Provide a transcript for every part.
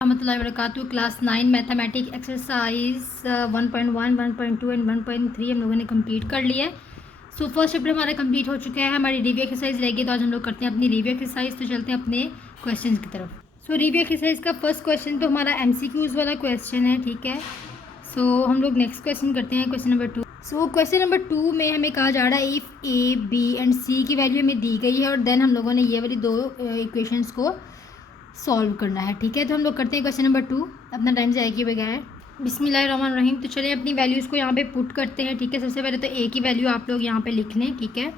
रहमतुल्लाहि व बरकातुहू। Class 9 mathematic exercise 1.1, 1.2 and 1.3 हम लोगों ने कंप्लीट कर लिया है। सो फर्स्ट चैप्टर हमारा कंप्लीट हो चुका है। हमारी रिव्यू एक्सरसाइज रहेगी, तो आज हम लोग करते हैं अपनी रिव्यू एक्सरसाइज। तो चलते हैं अपने क्वेश्चन की तरफ। सो रिव्यू एक्सरसाइज का फर्स्ट क्वेश्चन तो हमारा MCQs वाला क्वेश्चन है, ठीक है। सो हम लोग नेक्स्ट क्वेश्चन करते हैं, क्वेश्चन नंबर 2। सो क्वेश्चन नंबर 2 में हमें कहा जा रहा है if A, B and C की वैल्यू हमें दी गई है और देन हम लोगों ने ये वाली दो इक्वेशंस को सॉल्व करना है, ठीक है। तो हम लोग करते हैं क्वेश्चन नंबर 2, अपना टाइम ज़ाया किए बगैर। बिस्मिल्लाहिर्रहमानिर्रहीम। तो चलिए अपनी वैल्यूज़ को यहाँ पे पुट करते हैं, ठीक है। सबसे पहले तो A की वैल्यू आप लोग यहाँ पे लिख लें, ठीक है,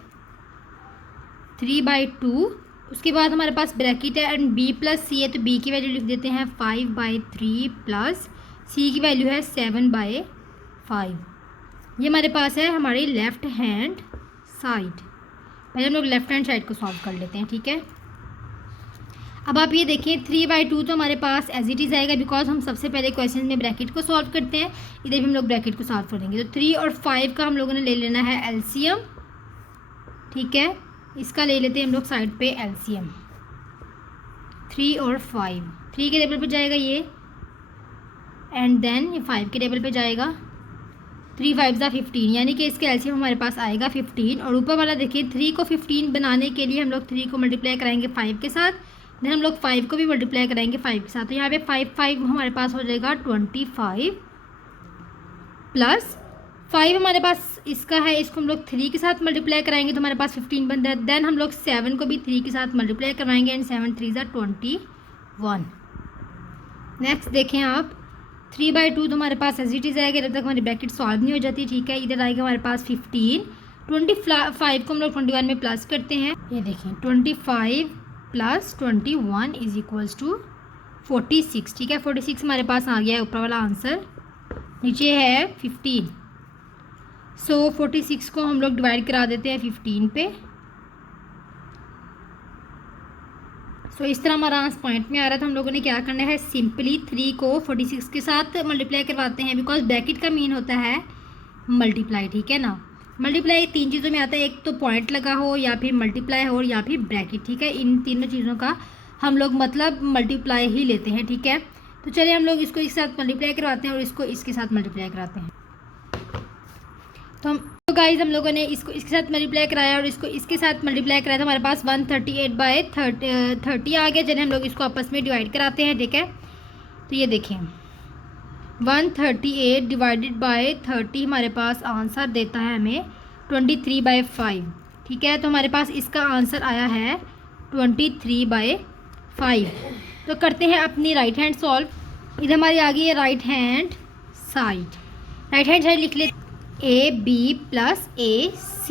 3/2। उसके बाद हमारे पास ब्रैकेट है एंड B प्लस C है, तो B की वैल्यू लिख देते हैं 5/3 प्लस C की वैल्यू है 7/5। ये हमारे पास है हमारी लेफ़्ट हैंड साइड। पहले हम लोग लेफ़्ट हैंड साइड को सॉल्व कर लेते हैं, ठीक है। अब आप ये देखें 3/2 तो हमारे पास एज इट इज़ आएगा, बिकॉज हम सबसे पहले क्वेश्चन में ब्रैकेट को सॉल्व करते हैं। इधर भी हम लोग ब्रैकेट को सॉल्व करेंगे। तो 3 और 5 का हम लोगों ने ले लेना है एलसीएम, ठीक है। इसका ले लेते हैं हम लोग साइड पे एलसीएम। 3 और 5, 3 के टेबल पे जाएगा ये, एंड देन ये 5 के टेबल पे जाएगा। 3 5 15, यानी कि इसके एलसीएम हमारे पास आएगा 15। और ऊपर वाला देखिए 3 को 15 बनाने के लिए हम लोग 3 को मल्टीप्लाई कराएंगे 5 के साथ, देन हम लोग 5 को भी मल्टीप्लाई कराएंगे 5 के साथ। तो यहाँ पे 5 हमारे पास हो जाएगा 25 प्लस 5 हमारे पास इसका है, इसको हम लोग 3 के साथ मल्टीप्लाई कराएंगे तो हमारे पास 15 बनता है। देन हम लोग 7 को भी 3 के साथ मल्टीप्लाई करवाएंगे एंड 7 3 21। नेक्स्ट देखें आप 3/2 तो हमारे पास एज इट इज़ आएगा, जब तक हमारी ब्रैकेट सॉल्व नहीं हो जाती, ठीक है। इधर आएगा हमारे पास 15, 25 को हम लोग 21 में प्लस करते हैं। ये देखें 25 प्लस 21 इज इक्वल्स टू 46, ठीक है। 46 हमारे पास आ गया है ऊपर वाला आंसर, नीचे है 15। सो 46 को हम लोग डिवाइड करा देते हैं 15 पे। सो इस तरह हमारा आंसर पॉइंट में आ रहा था। हम लोगों ने क्या करना है, सिंपली 3 को 46 के साथ मल्टीप्लाई करवाते हैं, बिकॉज ब्रैकेट का मीन होता है मल्टीप्लाई, ठीक है ना। मल्टीप्लाई 3 चीज़ों में आता है, एक तो पॉइंट लगा हो या फिर मल्टीप्लाई हो या फिर ब्रैकेट, ठीक है। इन तीनों चीज़ों का हम लोग मतलब मल्टीप्लाई ही लेते हैं, ठीक है। तो चलिए हम लोग इसको इसके साथ मल्टीप्लाई करवाते हैं और इसको इसके साथ मल्टीप्लाई कराते हैं। तो गाइज हम लोगों ने इसको इसके साथ मल्टीप्लाई कराया और इसको इसके साथ मल्टीप्लाई कराया, तो हमारे पास 138/30 आ गया। चलिए हम लोग इसको आपस में डिवाइड कराते हैं, ठीक है। तो ये देखें 138 डिवाइडेड बाय 30 हमारे पास आंसर देता है हमें 23/5, ठीक है। तो हमारे पास इसका आंसर आया है 23/5। तो करते हैं अपनी राइट हैंड सॉल्व। इधर हमारी आ गई है right hand side. Right hand side लिख ले AB plus AC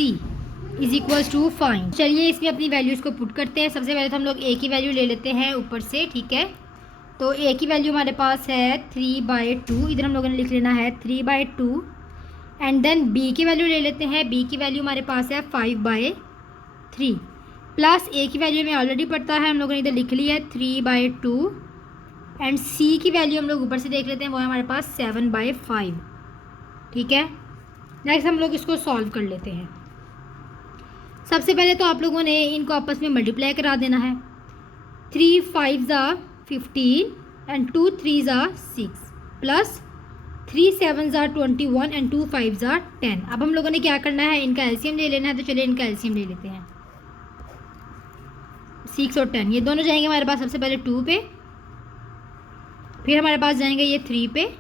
is equals to find. चलिए इसमें अपनी वैल्यूज़ को पुट करते हैं। सबसे पहले तो हम लोग A की वैल्यू ले लेते हैं ऊपर से, ठीक है। तो A की वैल्यू हमारे पास है 3/2, इधर हम लोगों ने लिख लेना है 3/2। एंड देन B की वैल्यू ले लेते हैं। B की वैल्यू हमारे पास है 5/3 प्लस A की वैल्यू हमें ऑलरेडी पता है, हम लोगों ने इधर लिख ली है 3/2। एंड C की वैल्यू हम लोग ऊपर से देख लेते हैं, वो है हमारे पास 7/5, ठीक है। नेक्स्ट हम लोग इसको सॉल्व कर लेते हैं। सबसे पहले तो आप लोगों ने इनको आपस में मल्टीप्लाई करा देना है। 3 5 15 एंड 2 3 6 प्लस 3 7 21 एंड 2 5 10। अब हम लोगों ने क्या करना है, इनका एलसीएम ले लेना है। तो चलिए इनका एलसीएम ले लेते हैं। 6 और 10 ये दोनों जाएंगे हमारे पास सबसे पहले 2 पे, फिर हमारे पास जाएंगे ये 3 पे,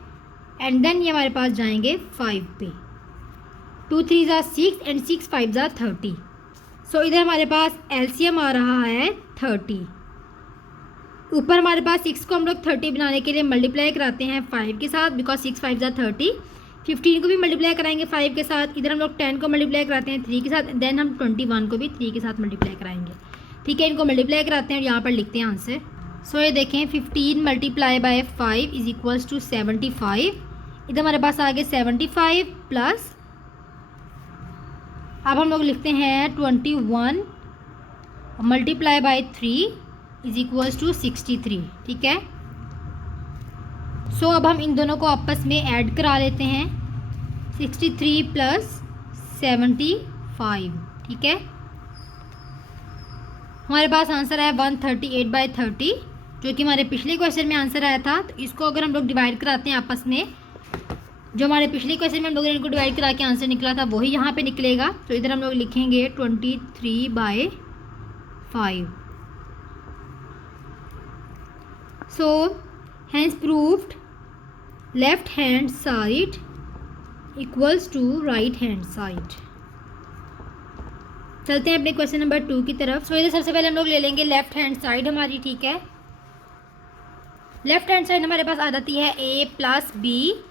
एंड देन ये हमारे पास जाएंगे 5 पे। 2 3 6 एंड 6 5 30। सो इधर हमारे पास एलसीएम आ रहा है 30। ऊपर हमारे पास 6 को हम लोग 30 बनाने के लिए मल्टीप्लाई कराते हैं 5 के साथ, बिकॉज 6 5 30। 15 को भी मल्टीप्लाई कराएंगे 5 के साथ। इधर हम लोग 10 को मल्टीप्लाई कराते हैं 3 के साथ, देन हम 21 को भी 3 के साथ मल्टीप्लाई कराएंगे, ठीक है। इनको मल्टीप्लाई कराते हैं और यहाँ पर लिखते हैं आंसर। सो ये देखें 15 multiply by 5 is equals to 75। इधर हमारे पास आ गए 75 प्लस, अब हम लोग लिखते हैं 21 multiply by 3 is equals to 63, ठीक है। सो अब हम इन दोनों को आपस में ऐड करा लेते हैं। 63 प्लस 75, ठीक है। हमारे पास आंसर है 138/30 जो कि हमारे पिछले क्वेश्चन में आंसर आया था। तो इसको अगर हम लोग डिवाइड कराते हैं आपस में, जो हमारे पिछले क्वेश्चन में हम लोगों ने इनको डिवाइड करा के आंसर निकला था वही यहाँ पे निकलेगा। तो इधर हम लोग लिखेंगे 23/5। So hence proved left hand side equals to right hand side. चलते हैं अपने क्वेश्चन नंबर 2 की तरफ। सो इधर सबसे पहले हम लोग ले लेंगे लेफ्ट हैंड साइड हमारी, ठीक है। लेफ्ट हैंड साइड हमारे पास आ जाती है a plus b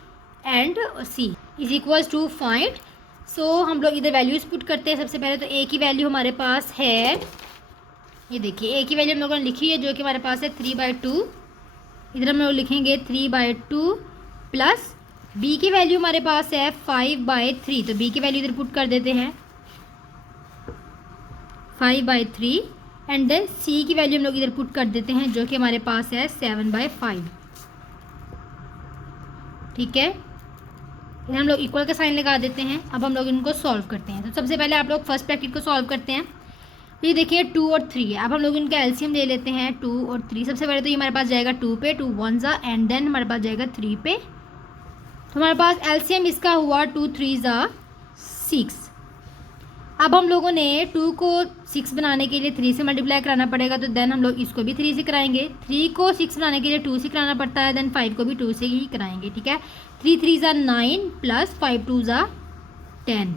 and c is equals to find. So हम लोग इधर वैल्यूज पुट करते हैं। सबसे पहले तो a की वैल्यू हमारे पास है, ये देखिए a की वैल्यू हम लोगों ने लिखी है जो कि हमारे पास है 3/2। इधर हम लोग लिखेंगे 3/2 प्लस b की वैल्यू हमारे पास है 5/3। तो b की वैल्यू इधर पुट कर देते हैं 5/3 एंड देन c की वैल्यू हम लोग इधर पुट कर देते हैं जो कि हमारे पास है 7/5, ठीक है। इधर हम लोग इक्वल का साइन लगा देते हैं। अब हम लोग इनको सॉल्व करते हैं। तो सबसे पहले आप लोग फर्स्ट ब्रैकेट को सॉल्व करते हैं। तो ये देखिए 2 और 3 है। अब हम लोग इनका एलसीएम ले लेते हैं 2 और 3। सबसे पहले तो ये हमारे पास जाएगा 2 पे, 2 1 ज़ा एंड देन हमारे पास जाएगा 3 पे। तो हमारे पास एलसीएम इसका हुआ 2 3 ज़ा 6। अब हम लोगों ने 2 को 6 बनाने के लिए 3 से मल्टीप्लाई कराना पड़ेगा। तो देन हम लोग इसको भी 3 से कराएंगे। 3 को 6 बनाने के लिए 2 से कराना पड़ता है। देन 5 को भी 2 से ही कराएंगे, ठीक है। 3 3 ज़ा 9 प्लस 5 2 ज़ा 10।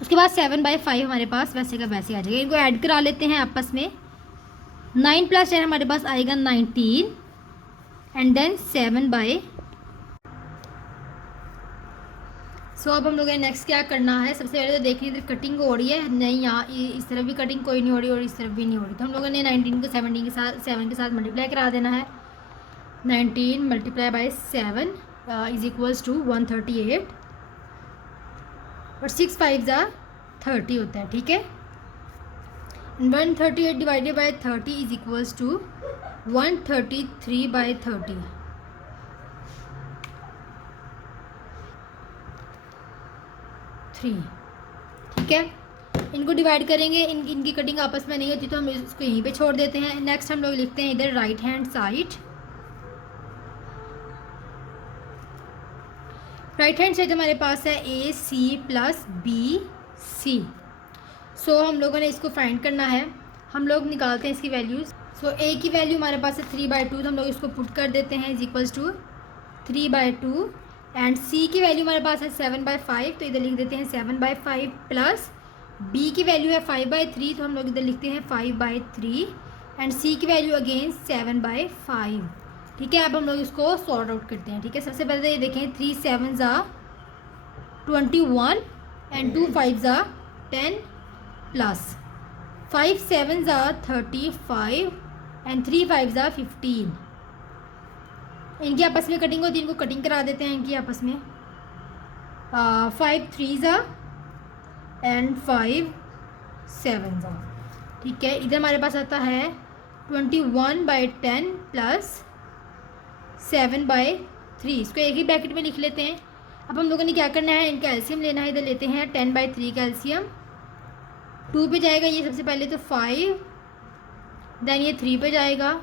उसके बाद 7/5 हमारे पास वैसे का वैसे आ जाएगा। इनको ऐड करा लेते हैं आपस में। 9 प्लस 10 हमारे पास आएगा 19 एंड देन 7/। सो अब हम लोगों ने नेक्स्ट क्या करना है, सबसे पहले तो देखिए इधर कटिंग हो रही है, नहीं यहाँ इस तरफ भी कटिंग कोई नहीं हो रही और इस तरफ भी नहीं हो रही। तो हम लोगों ने 19 को 17 के साथ 7 के साथ मल्टीप्लाई करा देना है। 19 multiply by 7 is equals to 138 और 6 5 ज़ा 30 होता है, ठीक है। 138 divided by 30 is equals to 133/30, ठीक है। इनको डिवाइड करेंगे, इनकी कटिंग आपस में नहीं होती तो हम इसको यहीं पे छोड़ देते हैं। नेक्स्ट हम लोग लिखते हैं इधर right hand side. Right hand side हमारे पास है AC प्लस BC। सो हम लोगों ने इसको फाइंड करना है। हम लोग निकालते हैं इसकी वैल्यूज़। सो A की वैल्यू हमारे पास है 3/2। तो हम लोग इसको पुट कर देते हैं is equals to 3/2 and C की वैल्यू हमारे पास है 7/5। तो इधर लिख देते हैं 7/5 प्लस B की वैल्यू है 5/3। तो हम लोग इधर लिखते हैं 5/3 एंड C की वैल्यू अगेन 7/5, ठीक है। अब हम लोग इसको सॉर्ट आउट करते हैं, ठीक है। सबसे पहले तो ये देखें 3 7 ज़ा 21 एंड 2 5 ज़ा 10 प्लस 5 7 ज़ा 35 एंड 3 5 ज़ा 15। इनकी आपस में कटिंग होती है, इनको कटिंग करा देते हैं इनकी आपस में। 5 3 ज़ा एंड 5 7 ज़ा, ठीक है। इधर हमारे पास आता है 21/10 प्लस 7/3। इसको एक ही ब्रैकेट में लिख लेते हैं। अब हम लोगों ने क्या करना है, इनका एलसीएम लेना है। इधर लेते हैं 10/3 का एलसीएम। 2 पे जाएगा ये सबसे पहले तो 5, देन ये 3 पे जाएगा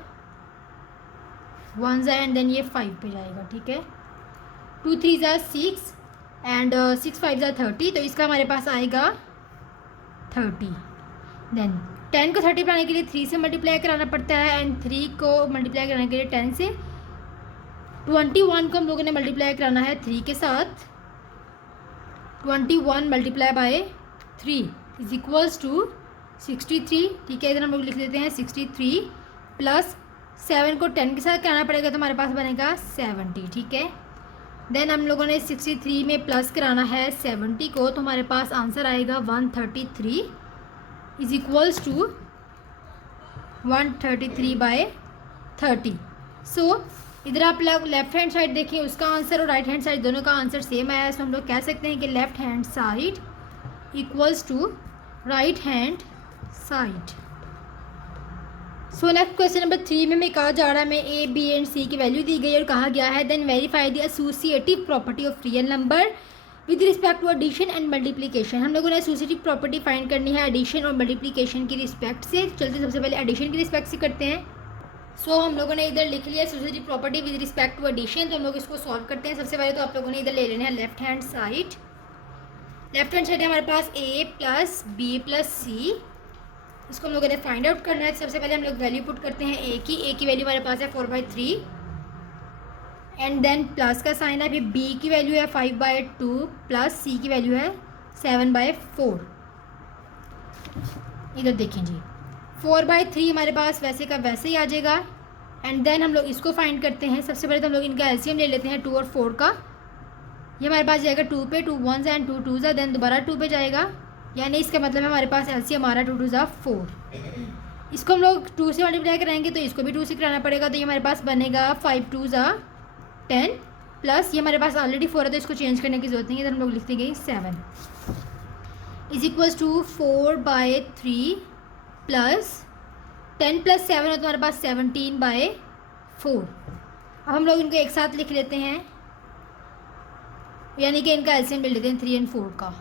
1 ज़ा एंड देन ये 5 पे जाएगा, ठीक है। 2 3 ज़ा 6 एंड 6 5 ज़ा 30। तो इसका हमारे पास आएगा 30। देन 10 को 30 बनाने के लिए 3 से मल्टीप्लाई कराना पड़ता है एंड 3 को मल्टीप्लाई कराने के लिए 10 से। 21 को हम लोगों ने मल्टीप्लाई कराना है 3 के साथ। 21 multiply by 3 is equals to 63, ठीक है। इधर हम लोग लिख देते हैं 63 प्लस 7 को 10 के साथ कराना पड़ेगा तो हमारे पास बनेगा 70, ठीक है। देन हम लोगों ने 63 में प्लस कराना है 70 को, तो हमारे पास आंसर आएगा 133 इज इक्वल्स टू 133/30। सो इधर आप लोग लेफ्ट हैंड साइड देखिए, उसका आंसर और राइट हैंड साइड दोनों का आंसर सेम आया है। सो हम लोग कह सकते हैं कि left hand side equals to right hand side. So next question number 3 में हमें कहा जा रहा है, हमें A, B एंड C की वैल्यू दी गई और कहा गया है then verify the associative property of real number with respect to addition and multiplication. हम लोगों ने एसोसिएटिव प्रॉपर्टी फाइंड करनी है एडिशन और मल्टीप्लिकेशन की रिस्पेक्ट से। चलते सबसे पहले एडिशन की रिस्पेक्ट से करते हैं। सो हम लोगों ने इधर लिख लिया सुसीडी property with respect to addition. तो हम लोग इसको सॉल्व करते हैं। सबसे पहले तो आप लोगों ने इधर ले लेना है left hand side. Left hand side है हमारे पास a प्लस बी प्लस सी। इसको हम लोगों ने फाइंड आउट करना है। सबसे पहले हम लोग वैल्यू पुट करते हैं a की वैल्यू हमारे पास है 4/3 एंड देन प्लस का साइन है। फिर b की वैल्यू है 5/2 प्लस c की वैल्यू है 7/4। इधर देखें जी 4/3 हमारे पास वैसे का वैसे ही आ जाएगा। एंड देन हम लोग इसको फाइंड करते हैं। सबसे पहले तो हम लोग इनका एलसीएम ले लेते हैं 2 और 4 का। ये हमारे पास जाएगा 2 पे, 2 1s एंड 2 2s देन दोबारा 2 पे जाएगा, यानी इसका मतलब है हमारे पास एलसीएम आ रहा है 2 2s 4। इसको हम लोग 2 से मल्टीप्लाई कराएंगे तो इसको भी 2 से कराना पड़ेगा। तो ये हमारे पास बनेगा 5 2s 10 प्लस ये हमारे पास ऑलरेडी 4 है तो इसको चेंज करने की जरूरत नहीं है। तो हम लोग लिख देंगे 7 is equals to 4/3 plus 10 plus 7 है तो हमारे पास 17/4। अब हम लोग इनको एक साथ लिख लेते हैं, यानी कि इनका एलसीएम ले लेते हैं 3 और 4 का।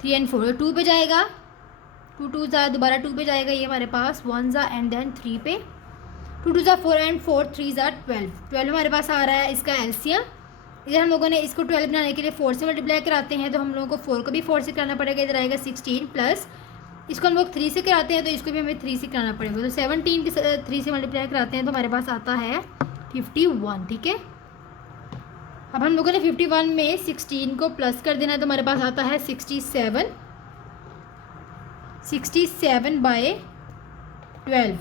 3 और 4 2 पे जाएगा, 2 2s दोबारा 2 पे जाएगा। ये हमारे पास 1s एंड देन 3 पे, 2 2s 4 एंड 4 3s 12 हमारे पास आ रहा है इसका एलसीएम। इधर हम लोगों ने इसको 12 बनाने के लिए 4 से मल्टीप्लाई कराते हैं तो हम लोगों को 4 को भी 4 से कराना पड़ेगा। इधर आएगा 16 प्लस इसको हम लोग 3 से कराते हैं तो इसको भी हमें 3 से कराना पड़ेगा। तो 17 के 3 से मल्टीप्लाई कराते हैं तो हमारे पास आता है 51। ठीक है, अब हम लोगों ने 51 में 16 को प्लस कर देना है तो हमारे पास आता है 67/12।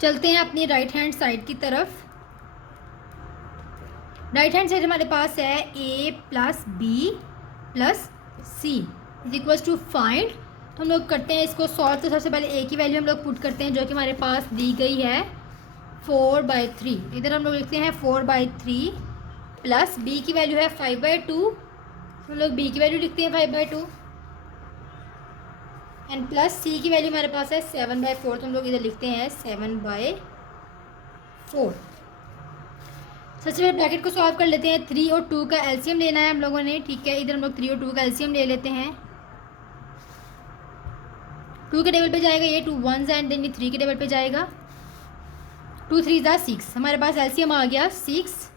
चलते हैं अपनी राइट हैंड साइड की तरफ। राइट हैंड साइड हमारे पास है a plus B plus C is equals to find. तो हम लोग करते हैं इसको सॉल्व। तो सबसे पहले a की वैल्यू हम लोग पुट करते हैं जो कि हमारे पास दी गई है 4/3। इधर हम लोग लिखते हैं 4/3 प्लस b की वैल्यू है 5/2। हम लोग b की वैल्यू लिखते हैं 5/2 एंड प्लस c की वैल्यू हमारे पास है 7/4। तो हम लोग इधर लिखते हैं 7/4। सबसे पहले ब्रैकेट को सॉल्व कर लेते हैं। 3 और 2 का एलसीएम लेना है हम लोगों ने। ठीक है, इधर हम लोग 3 और 2 का एलसीएम ले लेते हैं। 2 के टेबल पे जाएगा ये 2 1s एंड देन ये 3 के टेबल पे जाएगा 2 3s 6। हमारे पास एलसीएम आ गया 6।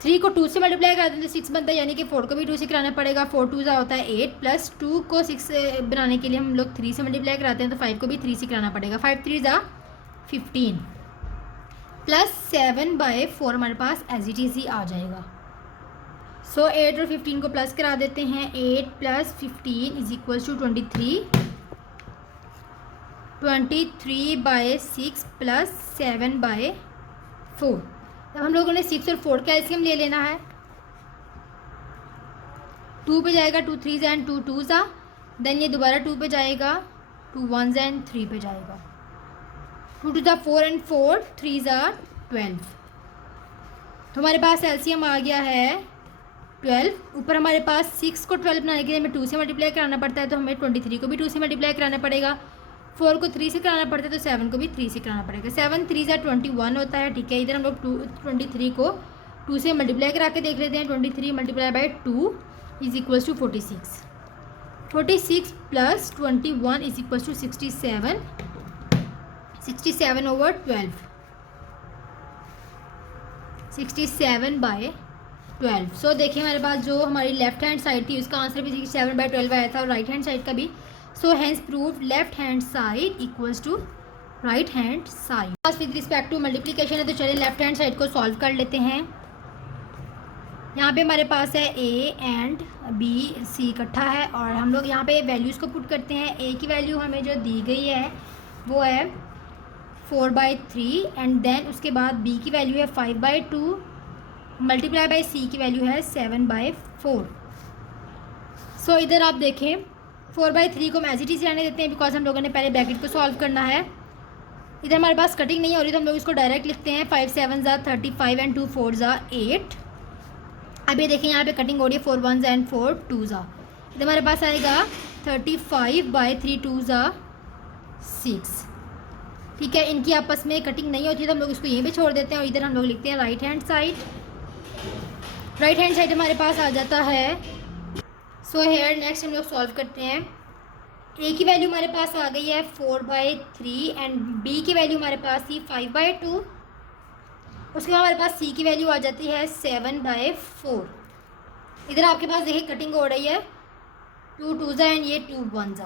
3 को 2 से मल्टीप्लाई कर देते हैं 6 बनता है, यानी कि 4 को भी 2 से कराना पड़ेगा। 4 2s होता है 8 प्लस 2 को 6 बनाने के लिए हम लोग 3 से मल्टीप्लाई कराते हैं तो 5 को भी 3 से कराना पड़ेगा। 5 3s 15 प्लस 7/4 हमारे पास एज इट इज ही आ जाएगा। सो 8 और 15 को प्लस करा देते हैं। 8 plus 15 is equals to 23। 23/6 plus 7/4। अब हम लोगों ने 6 और 4 का एलसीएम ले लेना है। 2 पे जाएगा 2 3s एंड 2 2s देन ये दोबारा 2 पे जाएगा 2 1s एंड 3 पे जाएगा 2 2 4 एंड 4 3s 12। तो हमारे पास एलसीएम आ गया है 12। ऊपर हमारे पास 6 को 12 बनाने के लिए हमें 2 से मल्टीप्लाई कराना पड़ता है तो हमें 23 को भी 2 से मल्टीप्लाई कराना पड़ेगा। 4 को 3 से कराना पड़ता है तो 7 को भी 3 से कराना पड़ेगा। 7 3s 21 होता है। ठीक है, इधर हम लोग 23 को 2 से मल्टीप्लाई करा के देख लेते हैं। 23 multiply by 2 is equals to 46। 46 plus 21 is equals to 67। 67/12 67/12। So देखिए हमारे पास जो हमारी लेफ्ट हैंड साइड थी उसका आंसर भी 67/12 आया था और राइट हैंड साइड का भी। So hence proved left hand side equals to right hand side. With respect to multiplication है तो चलिए लेफ्ट हैंड साइड को सॉल्व कर लेते हैं। यहाँ पे हमारे पास है a एंड b c इकट्ठा है और हम लोग यहाँ पे वैल्यूज़ को पुट करते हैं। a की वैल्यू हमें जो दी गई है वो है 4/3 एंड देन उसके बाद b की वैल्यू है 5/2 मल्टीप्लाई बाई c की वैल्यू है 7/4। सो इधर आप देखें 4/3 को हम एज इट इज रहने देते हैं बिकॉज हम लोगों ने पहले ब्रैकेट को सॉल्व करना है। इधर हमारे पास कटिंग नहीं हो रही तो हम लोग इसको डायरेक्ट लिखते हैं। 5 7s 35 एंड 2 4s 8। अब ये देखें यहाँ पे कटिंग हो रही है 4 1s एंड 4 2s। इधर हमारे पास आएगा 35/3 2s 6। ठीक है, इनकी आपस में कटिंग नहीं होती तो हम लोग इसको यहीं पे छोड़ देते हैं और इधर हम लोग लिखते हैं right hand side. Right hand side हमारे पास आ जाता है। सो हेयर नेक्स्ट हम लोग सॉल्व करते हैं। ए की वैल्यू हमारे पास आ गई है 4/3 एंड बी की वैल्यू हमारे पास थी 5/2। उसके बाद हमारे पास सी की वैल्यू आ जाती है 7/4। इधर आपके पास देखिए कटिंग हो रही है 2 2 एंड ये 2 1।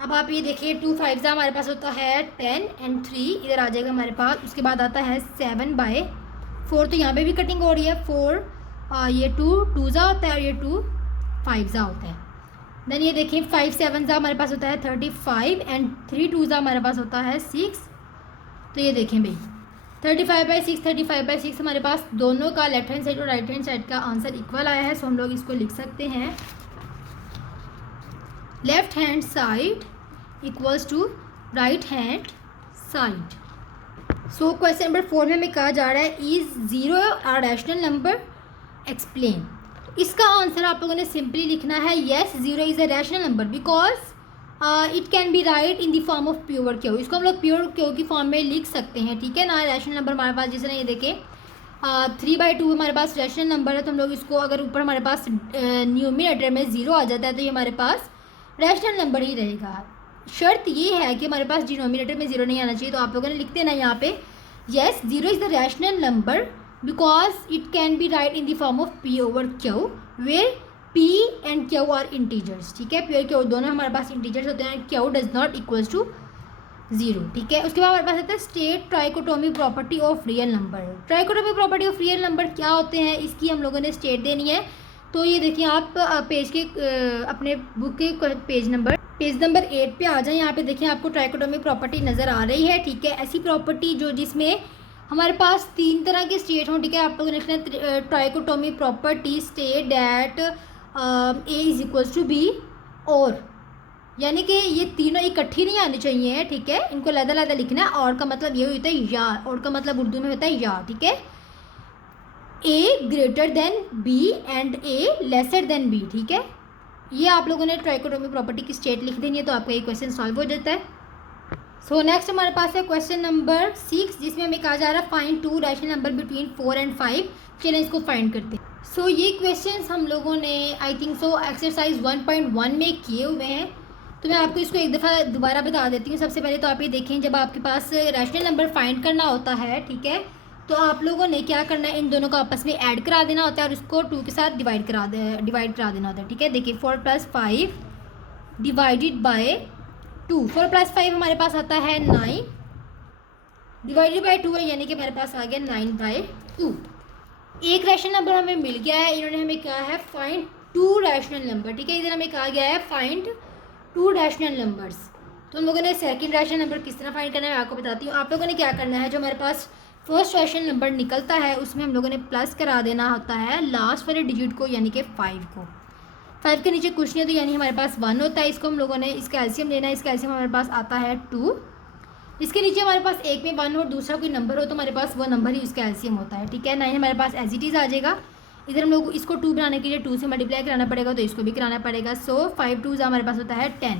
अब आप ये देखिए 2 5 हमारे पास होता है 10 एंड 3 इधर आ जाएगा हमारे पास। उसके बाद आता है 7/4, तो यहाँ पे भी कटिंग हो रही है 4, ये 2 2 होता है और ये 2 5 होता है। देन ये देखिए 5 7 हमारे पास होता है 35 एंड 3 2 हमारे पास होता है 6। तो ये देखें भाई 35/6 हमारे पास दोनों का लेफ्ट हैंड साइड और राइट हैंड साइड का आंसर इक्वल आया है। सो हम लोग इसको लिख सकते हैं left hand side equals to right hand side. So question number 4 में हमें कहा जा रहा है is 0 a rational number, explain. इसका आंसर आप लोगों ने सिंपली लिखना है yes 0 is a rational number because it can be write in the form of pure Q. इसको हम लोग प्योर क्यू की फॉर्म में लिख सकते हैं, ठीक है ना। रैशनल नंबर हमारे पास जैसे ये देखें 3/2 हमारे पास रैशनल नंबर है, तो हम लोग इसको अगर ऊपर हमारे पास न्यूमरेटर में 0 आ जाता है तो ये हमारे पास रैशनल नंबर ही रहेगा। शर्त ये है कि हमारे पास डिनोमिनेटर में 0 नहीं आना चाहिए। तो आप लोगों ने लिखते हैं ना यहाँ पे yes 0 is the rational number because it can be write in the form of p over q where p and q are integers, ठीक है। p और q दोनों हमारे पास integers होते हैं, q does not equals to 0, ठीक है। उसके बाद हमारे पास आता है state trichotomy property of real number. Trichotomy property of real number क्या होते हैं इसकी हम लोगों ने स्टेट देनी है। तो ये देखिए आप पेज के अपने बुक के पेज नंबर 8 पे आ जाए। यहाँ पे देखिए आपको ट्राइकोटोमी प्रॉपर्टी नज़र आ रही है, ठीक है। ऐसी प्रॉपर्टी जो जिसमें हमारे पास 3 तरह के स्टेट हों, ठीक है। आप लोगों ने लिखना है trichotomy property state that A is equals to B, और यानी कि ये तीनों इकट्ठी नहीं आनी चाहिए, ठीक है। इनको अलग-अलग लिखना है। और का मतलब ये होता है या, और का मतलब उर्दू में होता है या, ठीक है। A greater than B and A lesser than B, ठीक है। ये आप लोगों ने ट्राइकोटोमी प्रॉपर्टी की स्टेट लिख देनी है, तो आपका ये क्वेश्चन सॉल्व हो जाता है। सो नेक्स्ट हमारे पास है क्वेश्चन नंबर 6 जिसमें हमें कहा जा रहा है find 2 rational number between 4 and 5। चलिए इसको फाइंड करते हैं। सो ये क्वेश्चंस हम लोगों ने आई थिंक सो एक्सरसाइज 1.1 में किए हुए हैं, तो मैं आपको इसको एक दफ़ा दोबारा बता देती हूँ। सबसे पहले तो आप ये देखें जब आपके पास रैशनल नंबर फाइंड करना होता है, ठीक है, तो आप लोगों ने क्या करना है, इन दोनों को आपस में ऐड करा देना होता है और उसको 2 के साथ डिवाइड करा देना होता है, ठीक है। देखिए 4 + 5 डिवाइडेड बाय 2, 4 + 5 हमारे पास आता है 9 डिवाइडेड बाय 2 है, यानी कि हमारे पास आ गया 9/2। एक रैशनल नंबर हमें मिल गया है। इन्होंने हमें कहा है फाइंड 2 रैशनल नंबर, ठीक है। इधर हमें कहा गया है फाइंड 2 रैशनल नंबर्स। तो हम लोगों ने सेकंड रैशनल नंबर किस तरह फाइंड करना है मैं आपको बताती हूँ। आप लोगों ने क्या करना है, जो हमारे पास फर्स्ट रैशनल नंबर निकलता है उसमें हम लोगों ने प्लस करा देना होता है लास्ट वाले डिजिट को, यानी कि 5 को। 5 के नीचे कुछ नहीं है तो यानी हमारे पास 1 होता है। इसको हम लोगों ने इसका एलसीएम लेना है। इसका एलसीएम हमारे पास आता है 2। इसके नीचे हमारे पास एक में 1 और दूसरा कोई नंबर हो तो हमारे पास वो नंबर ही इसका एलसीएम होता है, ठीक है। 9 हमारे पास एज इट इज़ आ जाएगा। इधर हम लोग इसको 2 बनाने के लिए 2 से मल्टीप्लाई कराना पड़ेगा, तो इसको भी कराना पड़ेगा। सो 5 2 हमारे पास होता है 10।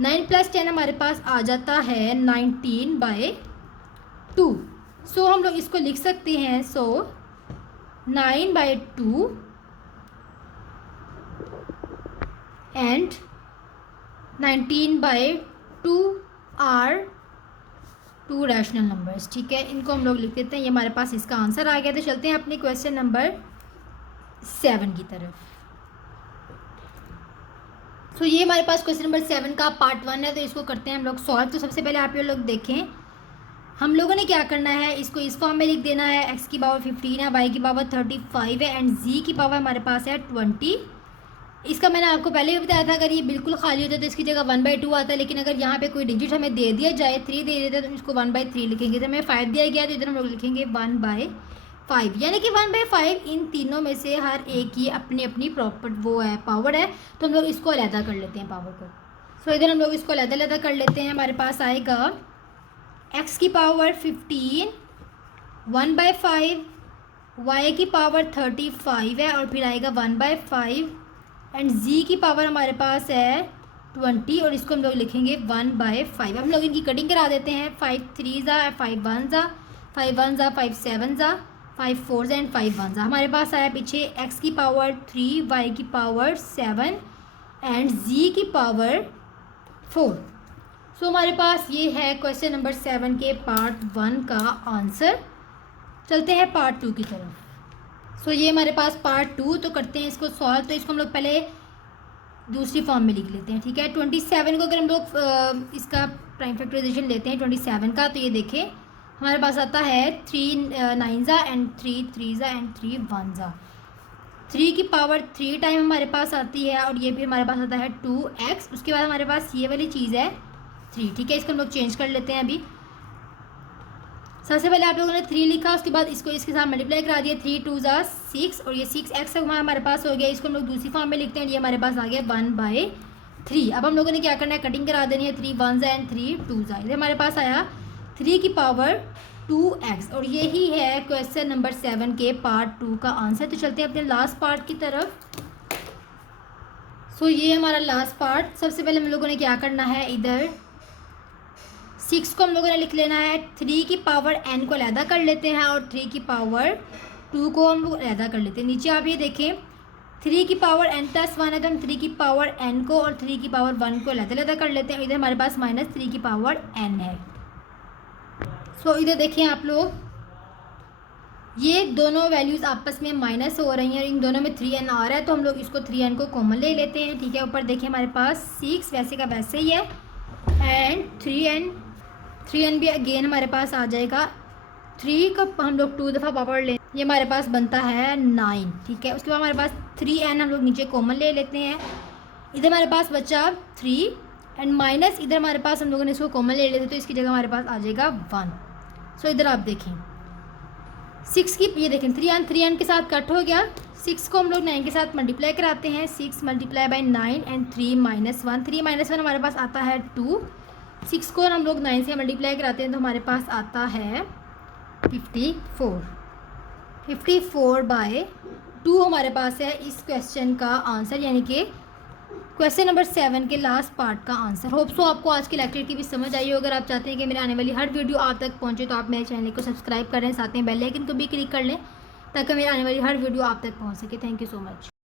9 + 10 हमारे पास आ जाता है 19/2। सो हम लोग इसको लिख सकते हैं। सो 9/2 एंड 19/2 आर 2 रैशनल नंबर्स, ठीक है। इनको हम लोग लिख देते हैं। ये हमारे पास इसका आंसर आ गया। तो चलते हैं अपने क्वेश्चन नंबर 7 की तरफ। तो ये हमारे पास क्वेश्चन नंबर 7 का पार्ट 1 है, तो इसको करते हैं हम लोग सॉल्व। तो सबसे पहले आप ये लोग देखें हम लोगों ने क्या करना है, इसको इस फॉर्म में लिख देना है। x की पावर 15 है, y की पावर 35 है एंड z की पावर हमारे पास है 20। इसका मैंने आपको पहले भी बताया था, अगर ये बिल्कुल खाली होता है तो इसकी जगह 1/2 आता है, लेकिन अगर यहाँ पे कोई डिजिट हमें दे दिया जाए, 3 दे देते तो इसको 1/3 लिखेंगे। तो हमें 5 दिया गया तो इधर हम लोग लिखेंगे 1/5, यानी कि 1/5 इन तीनों में से हर एक की अपनी अपनी प्रॉपर वो है पावर है। तो हम लोग इसको अलहदा कर लेते हैं पावर को। सो इधर हम लोग इसको अलहदा कर लेते हैं। हमारे पास आएगा x की पावर 15 1/5, y की पावर 35 है और फिर आएगा 1/5 एंड z की पावर हमारे पास है 20 और इसको हम लोग लिखेंगे 1/5। हम लोग इनकी कटिंग करा देते हैं। 5 3 5 1 5 1 5 7 5 4 एंड 5 1 हमारे पास आया पीछे x की पावर 3, y की पावर 7 एंड z की पावर 4। सो हमारे पास ये है क्वेश्चन नंबर 7 के पार्ट 1 का आंसर। चलते हैं पार्ट 2 की तरफ। सो ये हमारे पास पार्ट 2, तो करते हैं इसको सॉल्व। तो इसको हम लोग पहले दूसरी फॉर्म में लिख लेते हैं, ठीक है। 27 को अगर हम लोग इसका प्राइम फैक्टराइजेशन लेते हैं 27 का, तो ये देखें हमारे पास आता है 3 9 एंड 3 3 एंड 3 1। 3 की पावर 3 टाइम हमारे पास आती है, और ये भी हमारे पास आता है 2x। उसके बाद हमारे पास ये वाली चीज़ है 3, ठीक है। इसको हम लोग चेंज कर लेते हैं अभी। सबसे पहले आप लोगों ने 3 लिखा, उसके बाद इसको इसके साथ मल्टीप्लाई करा दिया। 3 2 ज़ा 6, और ये 6x हमारे पास हो गया। इसको हम लोग दूसरी फॉर्म में लिखते हैं, ये हमारे पास आ गया 1/3। अब हम लोगों ने क्या करना है, कटिंग करा देनी है। 3 1 एंड 3 2। ये हमारे पास आया 3 की पावर 2x, और यही है क्वेश्चन नंबर 7 के पार्ट 2 का आंसर। तो चलते हैं अपने लास्ट पार्ट की तरफ। सो ये हमारा लास्ट पार्ट। सबसे पहले हम लोगों ने क्या करना है, इधर 6 को हम लोगों ने लिख लेना है। 3 की पावर n को अलहदा कर लेते हैं, और 3 की पावर 2 को हम लोग अलहदा कर लेते हैं। नीचे आप ये देखें 3 की पावर n+1 है, तो हम 3 की पावर n को और 3 की पावर 1 को अलहदा कर लेते हैं। इधर हमारे पास -3 की पावर n है। सो इधर देखिए आप लोग, ये दोनों वैल्यूज़ आपस में माइनस हो रही हैं, और इन दोनों में 3n आ रहा है, तो हम लोग इसको 3n को कॉमन ले लेते हैं, ठीक है। ऊपर देखिए हमारे पास 6 वैसे का वैसे ही है, एंड 3n भी अगेन हमारे पास आ जाएगा। 3 का हम लोग 2 दफ़ा पावर ले, ये हमारे पास बनता है 9, ठीक है। उसके बाद हमारे पास 3n हम लोग नीचे कॉमन ले लेते हैं। इधर हमारे पास बचा 3 एंड माइनस, इधर हमारे पास हम लोगों ने इसको कॉमन ले लेते, तो इसकी जगह हमारे पास आ जाएगा 1। सो इधर आप देखें 6 की, ये देखें 3n के साथ कट हो गया। 6 को हम लोग 9 के साथ मल्टीप्लाई कराते हैं। 6 मल्टीप्लाई बाई 9 एंड 3 -1। 3 -1 हमारे पास आता है 2। 6 को हम लोग 9 से मल्टीप्लाई कराते हैं, तो हमारे पास आता है 54। 54/2 हमारे पास है इस क्वेश्चन का आंसर, यानी कि क्वेश्चन नंबर 7 के लास्ट पार्ट का आंसर। होप सो आपको आज की लेक्चर की भी समझ आई हो। अगर आप चाहते हैं कि मेरे आने वाली हर वीडियो आप तक पहुंचे, तो आप मेरे चैनल को सब्सक्राइब करें, साथ में बेल आइकन को भी क्लिक कर लें, ताकि मेरे आने वाली हर वीडियो आप तक पहुंच सके। Thank you so much.